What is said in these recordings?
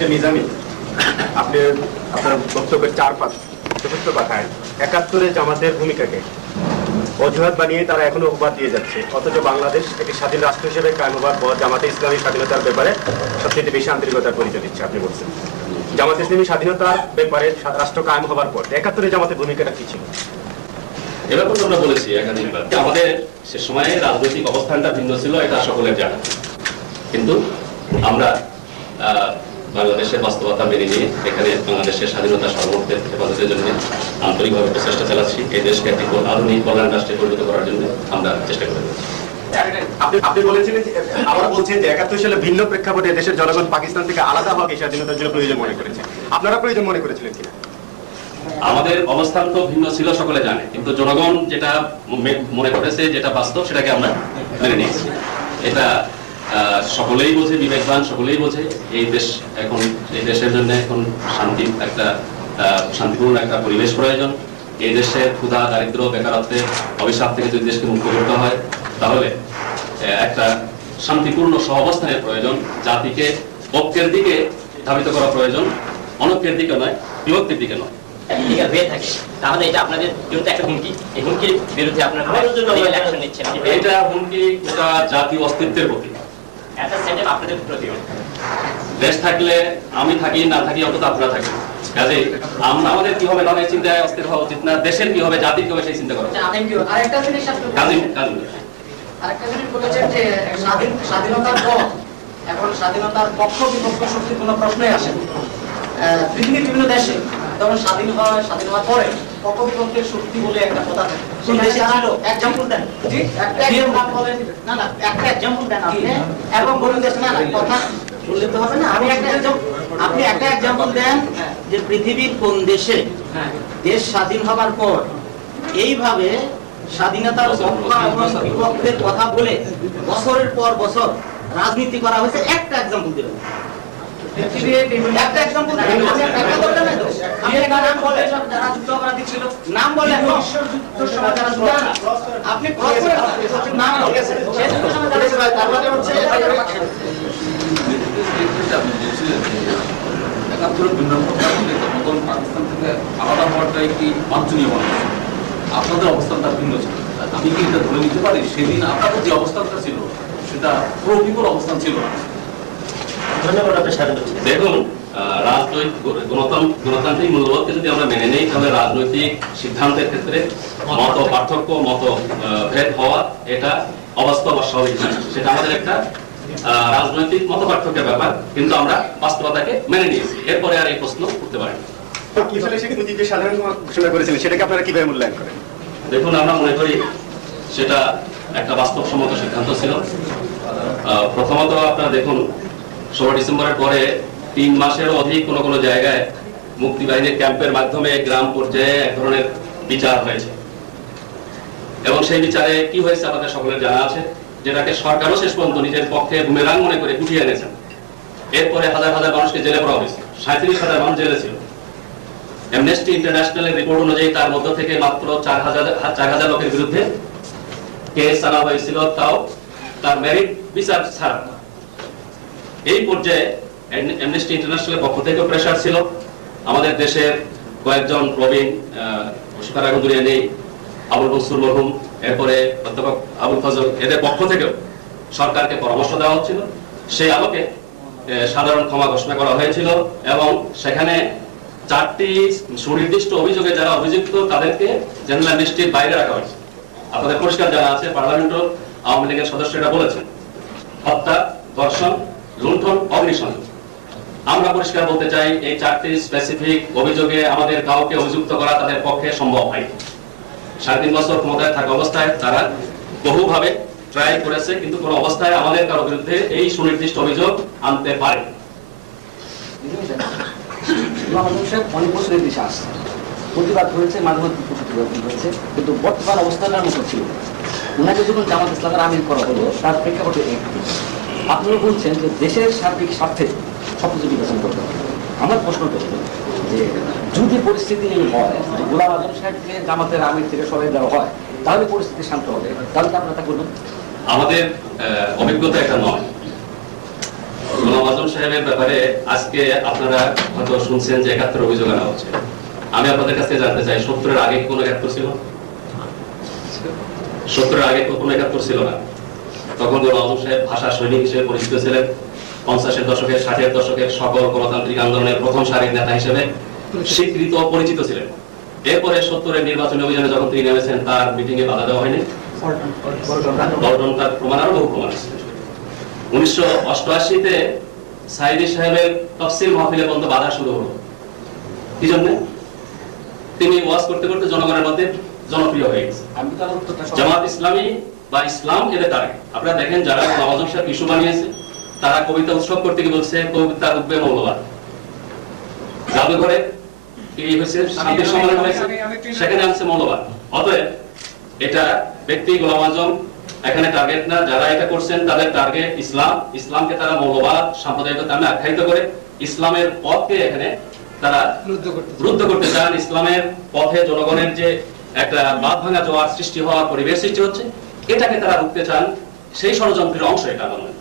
Mister Nizami, আপনি আপনার বক্তব্যের চতুর্থ কথায় ৭১-এ জামাতের ভূমিকাকে অজুহাত বানিয়ে তারা এখনো অপবাদ দিয়ে যাচ্ছে, অথচ বাংলাদেশ একটি স্বাধীন রাষ্ট্র হিসেবে কায়েম হবার পর জামাতে ইসলামী স্বাধীনতার ব্যাপারে সবচেয়ে বেশি আন্তরিকতার পরিচয় দিচ্ছে। আপনি বলছেন জামাতে ইসলামী স্বাধীনতার ব্যাপারে রাষ্ট্র কায়েম হবার পর ৭১-এ জামাতের ভূমিকাটা কি ছিল? এরকম আমরা বলেছি একাধিকবার, আমাদের সে সময়ে রাজনৈতিক অবস্থানটা ভিন্ন ছিল, এটা সকলের জানা। কিন্তু আমরা বাংলাদেশের বাস্তবতা মেনে নিয়ে এখানে বাংলাদেশের স্বাধীনতা সার্বভৌমত্বের হেফাজতের জন্য আন্তরিকভাবে প্রচেষ্টা চালাচ্ছি। এই দেশকে একটি আধুনিক কল্যাণ রাষ্ট্রে পরিণত করার জন্য আমরা চেষ্টা করে যাচ্ছি। আপনি বলেছিলেন, আমরা বলছি যে ৭১ সালে ভিন্ন প্রেক্ষাপটে দেশের জনগণ পাকিস্তান থেকে আলাদা হওয়াকে স্বাধীনতার জন্য প্রয়োজন মনে করেছে। আপনারা প্রয়োজন মনে করেছিলেন কিনা? আমাদের অবস্থান তো ভিন্ন ছিল, সকলে জানে, কিন্তু জনগণ যেটা মনে করেছে, যেটা বাস্তব, সেটাকে আমরা মেনে নিয়েছি। এটা সকলেই বোঝে, বিবেকবান সকলেই বোঝে। এই দেশের জন্য এখন শান্তিপূর্ণ একটা পরিবেশ প্রয়োজন। এই দেশের ক্ষুধা, দারিদ্র, বেকারত্বের অভিশাপ থেকে যদি দেশকে মুক্ত করতে হয়, তাহলে একটা শান্তিপূর্ণ সহাবস্থানের প্রয়োজন। জাতিকে ঐক্যের দিকে ধাবিত করা প্রয়োজন, অনৈক্যের দিকে নয়, বিভক্তির দিকে নয়। হয়ে থাকে, তাহলে এটা আপনাদের বিরুদ্ধে একটা হুমকি। এই হুমকির বিরুদ্ধে আপনারা অ্যাকশন নিচ্ছেন। এটা হুমকি, এটা জাতীয় অস্তিত্বের প্রতি, আপনাদের প্রতি। দেশ থাকলে আমি থাকি, না থাকি অন্তত আপনারা থাকি। কাজে আমরা আমাদের কি হবে তাদের চিন্তায় অস্থির হওয়া উচিত না, দেশের কি হবে, জাতির কি হবে সেই চিন্তা করা। আরেকটা জিনিস বলেছেন যে স্বাধীনতার পর এখন স্বাধীনতার পক্ষ বিপক্ষ শক্তির কোনো প্রশ্নই আসে না। পৃথিবীর বিভিন্ন দেশে তখন স্বাধীন হওয়ার পরে পক্ষ বিপক্ষের শক্তি বলে একটা কথা থাকে। এক্সাম্পল দেন, না না একটা এক্সাম্পল দেন আপনি, এবং বলুন না না কথা বললে তো হবে না। আপনি একটা এক্সাম্পল দেন যে পৃথিবীর কোন দেশে দেশ স্বাধীন হবার পর এইভাবে স্বাধীনতার পক্ষ এবং বিপক্ষের কথা বলে বছরের পর বছর রাজনীতি করা হয়েছে। একটা এক্সাম্পল দেবেন, একটা এক্সাম্পল নাম বলে আপনি পাকিস্তান থেকে আলাদা হওয়াটাই কি বাঞ্ছনীয় মনে হয়? আপনাদের অবস্থানটা ভিন্ন ছিল। আমি কি এটা ধরে নিতে পারি সেদিন আপনাদের যে অবস্থানটা ছিল সেটা পুরো বিপদ অবস্থান ছিল না? দেখুন, গণতান্ত্রিক মূল্যবোধকে যদি আমরা মেনে নেই, তাহলে রাজনৈতিক সিদ্ধান্তের ক্ষেত্রে মত পার্থক্য, মত ভেদ হওয়া এটা অবাস্তব, অস্বাভাবিক। সেটা আমাদের একটা রাজনৈতিক মত পার্থক্যের ব্যাপার, কিন্তু আমরা বাস্তবতাকে মেনে নিয়েছি। এরপরে আর এই প্রশ্ন করতে পারি। সেটাকে আপনারা কিভাবে মূল্যায়ন করেন? দেখুন, আমরা মনে করি সেটা একটা বাস্তবসম্মত সিদ্ধান্ত ছিল। প্রথমত আপনারা দেখুন, 16 ডিসেম্বরের পরে 3 মাসেরও অধিক কোনো জায়গায় মুক্তিবাহিনীর ক্যাম্পের মাধ্যমে গ্রাম পর্যায়ে এক ধরনের বিচার হয়েছে, এবং সেই বিচারে কি হয়েছে আমাদের সকলের জানা আছে, যেটাকে সরকারও শেষ পর্যন্ত নিজের পক্ষে বুমেরাং মনে করে উঠিয়ে এনেছেন। এরপরে হাজার হাজার মানুষকে জেলে পড়া হয়েছে, 37,000 মানুষ জেলে ছিল। অ্যামনেস্টি ইন্টারন্যাশনালের রিপোর্ট অনুযায়ী তার মধ্য থেকে মাত্র 4,000 লোকের বিরুদ্ধে কেস আনা হয়েছিল, তাও তার মেরিট বিচার ছাড়া। এই পর্যায়ে অ্যামনেস্টি ইন্টারন্যাশনালের পক্ষ থেকে প্রেসার ছিল। আমাদের দেশের কয়েকজন প্রবীণ শিকারাগুন্দুরিয়া নেই, আবুল মনসুর মরহুম, এরপরে অধ্যাপক আবুল ফজল, এদের পক্ষ থেকেও সরকারকে পরামর্শ দেওয়া হচ্ছিল। সেই আলোকে সাধারণ ক্ষমা ঘোষণা করা হয়েছিল, এবং সেখানে 4টি সুনির্দিষ্ট অভিযোগে যারা অভিযুক্ত তাদেরকে জেনারেল অ্যামনেস্টির বাইরে রাখা হয়েছে। আপনাদের পরিষ্কার জানা আছে, পার্লামেন্টও আওয়ামী লীগের সদস্যরা বলেছেন, হত্যা, ধর্ষণ, লুণ্ঠন, অগ্নিসংযোগ। আমরা পরিষ্কার বলতে চাই, এই 4টি স্পেসিফিক অভিযোগে আমাদের কাউকে অভিযুক্ত করা তাদের পক্ষে সম্ভব হয়। 3.5 বছর ক্ষমতায় থাকা অবস্থায় তারা বহুভাবে ট্রাই করেছে, কিন্তু কোনো অবস্থায় আমাদের কারো বিরুদ্ধে এই সুনির্দিষ্ট অভিযোগ আনতে পারে। অনেক বছর এই দেশে আসছে, প্রতিবাদ হয়েছে, মাঝে মধ্যে প্রতিবাদ হয়েছে, কিন্তু বর্তমান অবস্থাটার মতো ছিল। ওনাকে যখন জামাত ইসলামের আমির করা হলো, তার প্রেক্ষাপটে আপনারা বলছেন যে দেশের সার্বিক স্বার্থে সবকিছু বিবেচনা করতে হবে। আমার প্রশ্নটা হলো যে যদি পরিস্থিতি হয়, গোলাম আজম সাহেবকে জামাতের আমির থেকে সরাই দেওয়া হয়, তাহলে পরিস্থিতি শান্ত হবে, তাহলে কি আপনারা তা করবেন? আমাদের অভিজ্ঞতা এটা নয়। গোলাম আজম সাহেবের ব্যাপারে আজকে আপনারা হয়তো শুনছেন যে ৭১ অভিযোগ আনা হচ্ছে। আমি আপনাদের কাছে জানতে চাই ৭০-এর আগে কি কোনো ৭১ ছিল? ৭০-এর আগে কোনো ৭১ ছিল না। তখন গোলাম আজম সাহেব ভাষা সৈনিক হিসেবে পরিচিত ছিলেন। 50-এর দশকের 60-এর দশকের সকল গণতান্ত্রিক আন্দোলনের প্রথম সারির নেতা হিসেবে স্বীকৃত পরিচিত ছিলেন। এরপরে ৭০-এর নির্বাচনী অভিযানে যখন তিনি নেমেছেন, তার মিটিং এ বাধা দেওয়া হয়নি। পল্টন তার প্রমাণ, আরো বহু প্রমাণ আছে। 1988-তে সাইদি সাহেবের তফসিল মাহফিলে পর্যন্ত বাধা শুরু হলো। কি জন্য? তিনি ওয়াজ করতে করতে জনগণের মধ্যে জনপ্রিয় হয়ে গেছে। জামাত ইসলামী বা ইসলাম এদের টার্গেট। আপনারা দেখেন যারা গোলাম আজম সাহেব ইস্যু বানিয়েছে, তারা কবিতা উৎসব করতে গিয়ে বলছে কবিতা রূপে মৌলবাদ। জাদুঘরে কি হয়েছে? শান্তির সম্মেলন হয়েছে, সেখানে আনছে মৌলবাদ। অতএব এটা ব্যক্তি গোলাম আজম এখানে টার্গেট না। যারা এটা করছেন তাদের টার্গেট ইসলাম। ইসলামকে তারা মৌলবাদ, সাম্প্রদায়িকতা নামে আখ্যায়িত করে ইসলামের পথকে এখানে তারা রুদ্ধ করতে চান। ইসলামের পথে জনগণের যে একটা বাঁধ ভাঙা জোয়ার সৃষ্টি হওয়ার পরিবেশ সৃষ্টি হচ্ছে, এটাকে তারা রুখতে চান। সেই ষড়যন্ত্রের অংশ এটা আমার মনে হয়।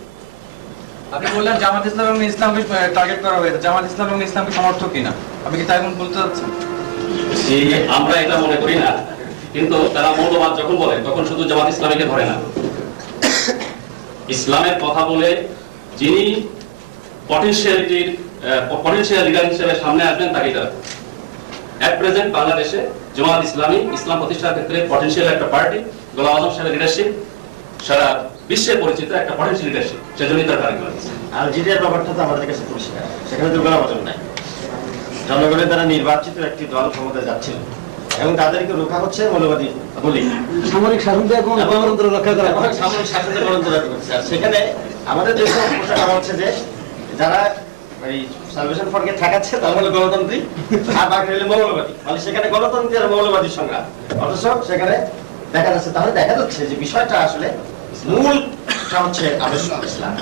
আপনি বললেন জামাত ইসলাম এবং ইসলামকে টার্গেট করা হয়েছে, জামাত ইসলাম এবং ইসলামকে সমর্থক কিনা, আপনি কি তাই বলতে চাচ্ছেন? আমরা এটা মনে করি না, কিন্তু তারা মৌলবাদ যখন বলে তখন শুধু জামাত ইসলামীকে ধরে না। ইসলামের কথা বলে যিনি পটেনশিয়াল লিডার হিসেবে সামনে আসবেন তাকে তারা এট প্রেজেন্ট বাংলাদেশে জামাত ইসলামী ইসলাম প্রতিষ্ঠার ক্ষেত্রে পটেনশিয়াল একটা পার্টি। গোলাম আজম সাহেবের লিডারশিপ সারা বিশ্বে পরিচিত একটা পটেনশিয়াল লিডারশিপ, সেজন্যই তার টার্গেট করা হয়েছে। আলজেরিয়ার ব্যাপারটা তো আমাদের কাছে পরিষ্কার, সেখানে তো গোলাম আজম নাই। জনগণের দ্বারা নির্বাচিত একটি দল ক্ষমতায় যাচ্ছিল এবং তাদেরকে রক্ষা হচ্ছে মৌলবাদী বলি সামরিক শাসন এবং গণতন্ত্র রক্ষা করা। সামরিক শাসনের গণতন্ত্র রক্ষা করছে। আর সেখানে আমাদের দেশে প্রশ্ন করা হচ্ছে যে যারা এই সালভেশন ফ্রন্টকে ঠেকাচ্ছে তারা হলো গণতান্ত্রিক, আর বাকি হলো মৌলবাদী। মানে সেখানে গণতন্ত্রী আর মৌলবাদীর সংগ্রাম। অথচ সেখানে দেখা যাচ্ছে, তাহলে দেখা যাচ্ছে যে বিষয়টা আসলে মূলটা হচ্ছে আদর্শ ইসলাম।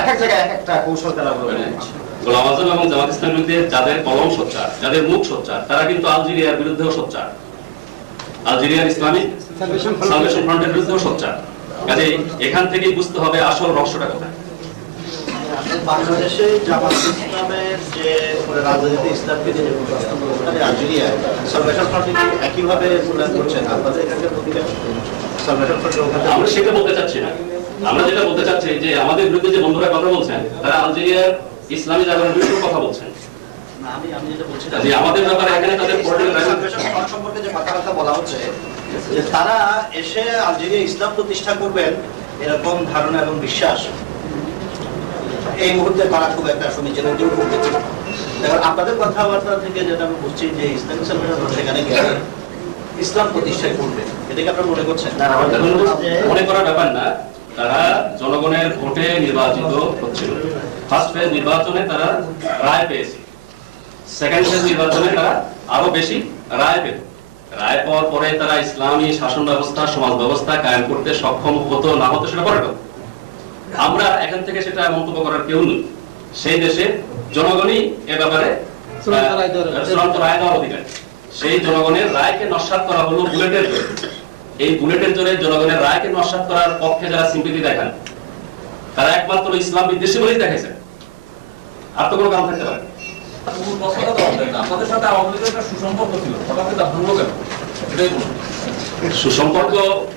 এক এক জায়গায় এক একটা কৌশল তারা অবলম্বন করছে। গোলাম আজম এবং জামাত ইসলামের বিরুদ্ধে যাদের কলম সোচ্চার, যাদের মুখ সোচ্চার, তারা কিন্তু আলজেরিয়ার বিরুদ্ধেও সোচ্চার, আলজেরিয়ার ইসলামিক সালভেশন ফ্রন্টের বিরুদ্ধেও সোচ্চার। কাজে এখান থেকেই বুঝতে হবে আসল রহস্যটা কোথায়। বাংলাদেশে জামাত ইসলামের যে রাজনীতি ইসলামকে যে আলজেরিয়া সালভেশন ফ্রন্ট একইভাবে মূল্যায়ন করছেন আপনাদের এখানকার প্রতিটা সালভেশন ফ্রন্ট? আমরা সেটা বলতে চাচ্ছি না। আমরা যেটা বলতে চাচ্ছি যে আমাদের বিরুদ্ধে যে বন্ধুরা কথা বলছেন, তারা আলজেরিয়ার ইসলামী জাগরণের বিরুদ্ধে কথা বলছেন। আমি যেটা বলছি যে আমাদের ব্যাপারে এখানে তাদের সালভেশন ফ্রন্ট সম্পর্কে যে কথাবার্তা বলা হচ্ছে যে তারা এসে আলজেরিয়া ইসলাম প্রতিষ্ঠা করবেন এরকম ধারণা এবং বিশ্বাস এই মুহূর্তে তারা খুব একটা সমীচীন উদ্যোগ করতেছে। দেখুন আপনাদের কথাবার্তা থেকে যেটা আমি বুঝছি যে ইসলামিক সালভেশন সেখানে গিয়ে ইসলাম প্রতিষ্ঠা করবে, এটাকে আপনারা মনে করছেন? না, আমাদের মনে করার ব্যাপার না। তারা জনগণের ভোটে নির্বাচিত হচ্ছিল। ফার্স্ট ফেজ নির্বাচনে তারা রায় পেয়েছে, সেকেন্ড ফেজ নির্বাচনে তারা আরো বেশি রায় পেত। রায় পাওয়ার পরে তারা ইসলামী শাসন ব্যবস্থা, সমাজ ব্যবস্থা কায়েম করতে সক্ষম হতো না হতো সেটা পরে কথা। আমরা এখান থেকে সেটা মন্তব্য করার কেউ নেই। সেই দেশে জনগণই এ ব্যাপারে চূড়ান্ত রায় দেওয়ার অধিকার। সেই জনগণের রায়কে নস্যাৎ করা হলো বুলেটের জোরে। এই বুলেটের জোরে জনগণের রায়কে নস্যাৎ করার পক্ষে যারা সিম্পিতি দেখান, তারা একমাত্র ইসলাম বিদ্বেষী বলেই দেখেছেন। আর তো কোনো কারণ থাকতে পারে। আপনাদের সাথে আওয়ামী লীগের একটা সুসম্পর্ক ছিল, হঠাৎ করে ভাঙলো কেন? এটাই বলুন। সুসম্পর্ক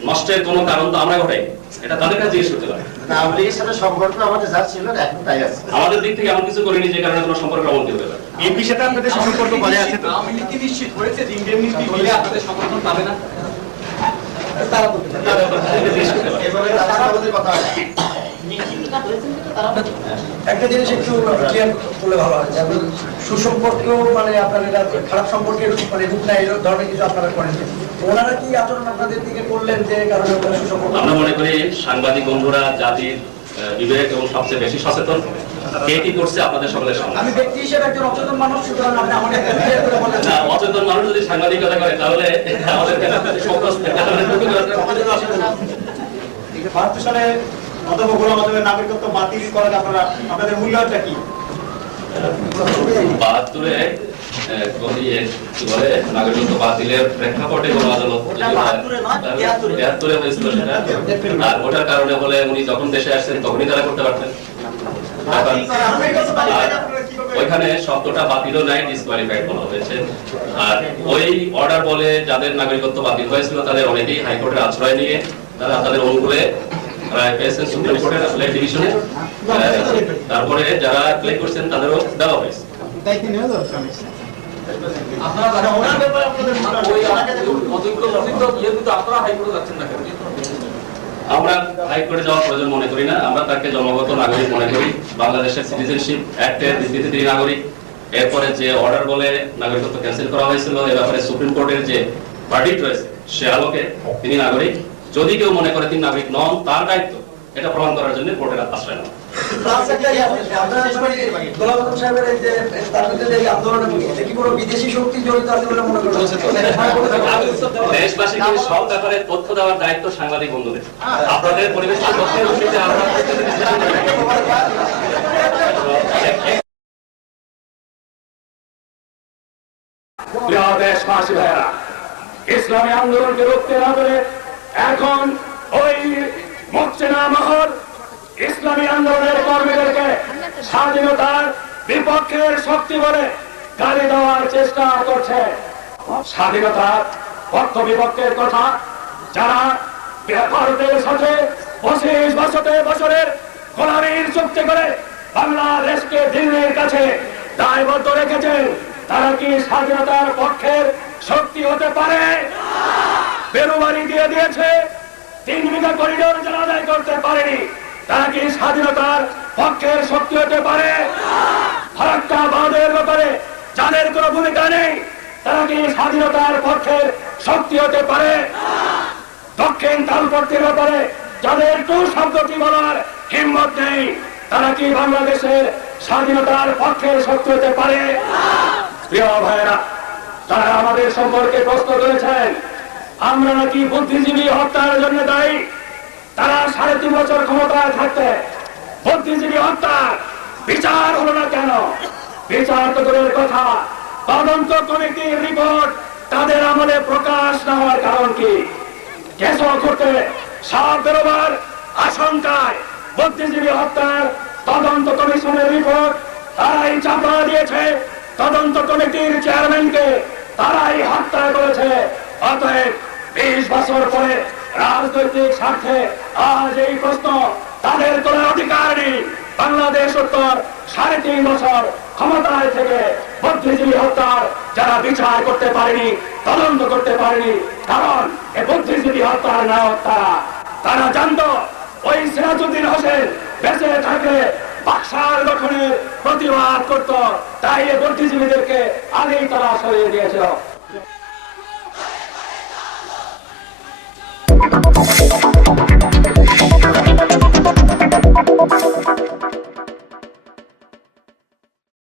নষ্টের কোনো কারণ তো আমরা ঘটাই, এটা তাদের কাছে জিজ্ঞেস করতে পারে। আওয়ামী লীগের সাথে সম্পর্ক আমাদের যা ছিল এখন তাই আছে। আমাদের দিক থেকে এমন কিছু করিনি যে কারণে কোনো সম্পর্ক অবনতি হতে পারে। বিএনপির সাথে আপনাদের সম্পর্ক বজায় আছে তো? আওয়ামী লীগ কি নিশ্চিত হয়েছে যে ইন্ডেমনিটি দিলে আপনাদের সমর্থন পাবে না? এভাবে তারা আমাদের কথা হয়। একটা জিনিস একটু ক্লিয়ার করলে ভালো হয়, যেমন সুসম্পর্ক মানে আপনারা খারাপ সম্পর্কের মানে রূপ না এই ধরনের কিছু আপনারা করেন, ওনারা কি আচরণ আপনাদের দিকে করলেন যে কারণে ওনারা সুসম্পর্ক? আমরা মনে করি সাংবাদিক বন্ধুরা জাতির বিবেক এবং সবচেয়ে বেশি সচেতন। কে কি করছে আপনাদের সকলের সামনে। আমি ব্যক্তি হিসেবে একজন অচেতন মানুষ, সুতরাং আপনি আমাকে একটা ক্লিয়ার করে বলেন। না, অচেতন মানুষ যদি সাংবাদিকতা করে তাহলে আমাদেরকে ভারত সালে অথবা গোলাম আজমের নাগরিকত্ব বাতিল করার আপনাদের মূল্যায়নটা কি? ৭২-এ কি বলে নাগরিকত্ব বাতিলের প্রেক্ষাপটে কোনো আদালত ৭২-এ হয়েছিল সেটা। আর ওটার কারণে বলে উনি যখন দেশে আসছেন তখনই তারা করতে পারতেন। ওইখানে শব্দটা বাতিলও নাই, ডিসকোয়ালিফাইড বলা হয়েছে। আর ওই অর্ডার বলে যাদের নাগরিকত্ব বাতিল হয়েছিল তাদের অনেকেই হাইকোর্টের আশ্রয় নিয়ে তারা তাদের অনুকূলে রায় পেয়েছেন সুপ্রিম কোর্টের অ্যাপেলেট ডিভিশনে। তারপরে যারা অ্যাপ্লাই করছেন তাদেরও দেওয়া হয়েছে। আমরা হাইকোর্টে যাওয়ার প্রয়োজন মনে করি না। আমরা তাকে জন্মগত নাগরিক মনে করি, বাংলাদেশের সিটিজেনশিপ অ্যাক্টের ভিত্তিতে তিনি নাগরিক। এরপরে যে অর্ডার বলে নাগরিকত্ব ক্যান্সেল করা হয়েছিল এ ব্যাপারে সুপ্রিম কোর্টের যে ভার্ডিক্ট রয়েছে সে আলোকে তিনি নাগরিক। যদি কেউ মনে করে তিনি নাগরিক নন, তার দায়িত্ব এটা প্রমাণ করার জন্য কোর্টের আশ্রয় নেওয়া। দেশবাসীকে সব ব্যাপারে তথ্য দেওয়ার দায়িত্ব সাংবাদিক বন্ধুদের। আপনাদের পরিবেশিত তথ্যের ভিত্তিতে আমরা দেশবাসী ভাইয়েরা, ইসলামী আন্দোলনকে রুখতে না পেরে এখন ওই মুক্তিনা মহল ইসলামী আন্দোলনের কর্মীদেরকে স্বাধীনতার বিপক্ষের শক্তি বলে গালি দেওয়ার চেষ্টা করছে। স্বাধীনতার পক্ষ বিপক্ষের কথা যারা ভারতের সাথে 25 বছরের গোলামীর চুক্তি করে বাংলাদেশকে দিল্লির কাছে দায়বদ্ধ রেখেছেন, তারা কি স্বাধীনতার পক্ষের শক্তি হতে পারে? বেরুবাড়ি দিয়ে দিয়েছে, 3 বিঘা করিডোর যারা আদায় করতে পারেনি, তারা কি স্বাধীনতার পক্ষের শক্তি হতে পারে? ফারাক্কা বাঁধের ব্যাপারে যাদের কোনো ভূমিকা নেই, তারা কি স্বাধীনতার পক্ষের শক্তি হতে পারে? দক্ষিণ তালপট্টির ব্যাপারে যাদের টু শব্দটি বলার হিম্মত নেই, তারা কি বাংলাদেশের স্বাধীনতার পক্ষের শক্তি হতে পারে? প্রিয় ভাইয়েরা, তারা আমাদের সম্পর্কে প্রশ্ন করেছেন আমরা নাকি বুদ্ধিজীবী হত্যার জন্য দায়ী। তারা 3.5 বছর ক্ষমতায় থাকতে বুদ্ধিজীবী হত্যার বিচার হলো না কেন? বিচার তো দূরের কথা, তদন্ত কমিটির রিপোর্ট তাদের আমলে প্রকাশ না হওয়ার কারণ কি? কেস করতে সাপ বেরোবার আশঙ্কায় বুদ্ধিজীবী হত্যার তদন্ত কমিশনের রিপোর্ট তারাই চাপা দিয়েছে, তদন্ত কমিটির চেয়ারম্যানকে তারাই হত্যা করেছে। অতএব 20 বছর পরে রাজনৈতিক স্বার্থে আজ এই প্রশ্ন তাদের কোনো অধিকার নেই। বাংলাদেশ উত্তর 3.5 বছর ক্ষমতায় থেকে বুদ্ধিজীবী হত্যার যারা বিচার করতে পারেনি, তদন্ত করতে পারেনি, কারণ এই বুদ্ধিজীবী হত্যার নায়ক তারা জানতো ওই সিরাজউদ্দিন হোসেন বেঁচে থাকলে বাক্সার গঠনের প্রতিবাদ করত, তাই এই বুদ্ধিজীবীদেরকে আগেই তারা সরিয়ে দিয়েছিল।